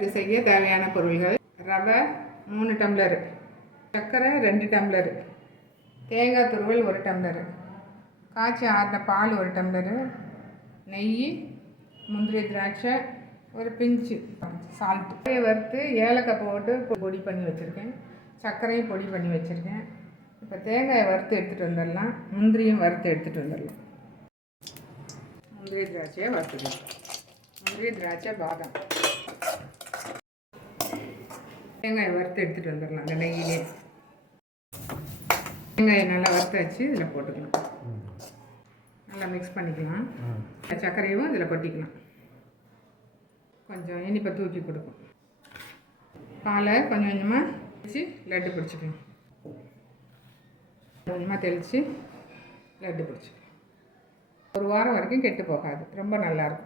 இது செய்ய தேவையான பொருள்கள்: ரவை 3 டம்ளர், சர்க்கரை 2 டம்ளர், தேங்காய் துருவல் 1 டம்ளர், காய்ச்சி ஆறின பால் 1 டம்ளர், நெய், முந்திரி திராட்சை, ஒரு பிஞ்சு சால்ட்டு வறுத்து ஏலக்காய் போட்டு பொடி பண்ணி வச்சுருக்கேன். சர்க்கரையும் பொடி பண்ணி வச்சுருக்கேன். இப்போ தேங்காயை வறுத்து எடுத்துகிட்டு வந்துடலாம். முந்திரியும் வறுத்து எடுத்துகிட்டு வந்துடலாம். முந்திரி திராட்சையை வறுத்துக்கலாம். முந்திரி திராட்சை பாதாம் தேங்காயை வறுத்து எடுத்துகிட்டு வந்துடலாம். அந்த நெய்யிலே தேங்காயை நல்லா வறுத்து வச்சு இதில் போட்டுக்கலாம். நல்லா மிக்ஸ் பண்ணிக்கலாம். சர்க்கரையும் இதில் கொட்டிக்கலாம். கொஞ்சம் இனிப்பை தூக்கி கொடுக்கும். பாலை கொஞ்சம் கொஞ்சமாக வச்சு லட்டு பிடிச்சிக்கலாம். கொஞ்சமாக தெளித்து லட்டு பிடிச்சிக்கலாம். ஒரு வாரம் வரைக்கும் கெட்டு போகாது. ரொம்ப நல்லாயிருக்கும்.